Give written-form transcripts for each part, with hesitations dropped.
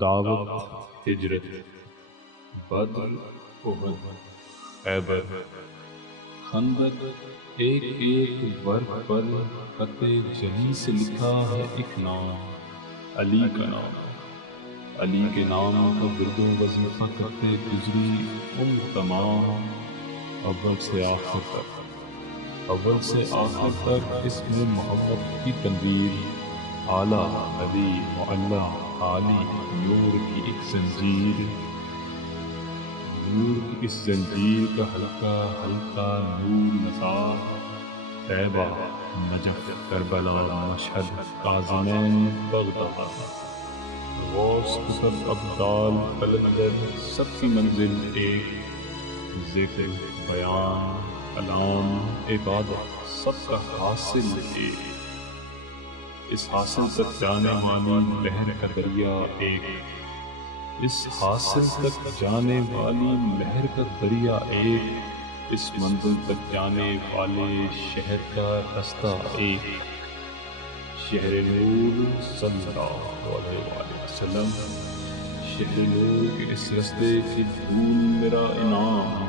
دعوت، ہجرت، بدر، احد، خیبر، خندق، ایک ایک ورق پر خط جلی سے لکھا ہے ایک نام، علی کا نام۔ علی کے نام کا ورد و وظیفہ کرتے گزری عمر تمام، اول سے آخر تک۔ اول سے آخر تک اسم محمد کی تنویر، اعلیٰ علی معلم عالی، نور کی ایک زنجیر، نور کی اس زنجیر کا حلقہ حلقہ نور نثار، طیبہ، نجف، کربلا، مشہد، کاظمین، بغداد، غوث قطب ابدال قلندر، سب کی منزل ایک، ذکر، بیان، کلام، عبادت، سب کا حاصل ایک۔ اس حاصل تک جانے والی لہر کا دریا ایک، اس حاصل تک جانے والی لہر کا دریا ایک، اس منزل تک جانے والے شہر کا رستہ ایک۔ شہر نور صلی اللہ علیہ وآلہ وسلم، شہر نور کے اس رستے کی دھول میرا انعام،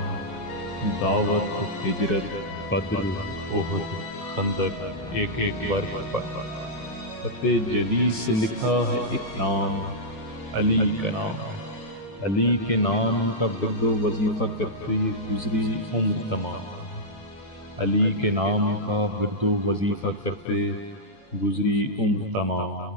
دعوت، ہجرت، بدر، احد، خندق، ایک ایک ورق پر خط جلی سے لکھا ہے ایک نام، علی کا نام۔ علی کے نام کا ورد و وظیفہ کرتے گزری عمر تمام، علی کے نام کا ورد و وظیفہ کرتے گزری عمر تمام۔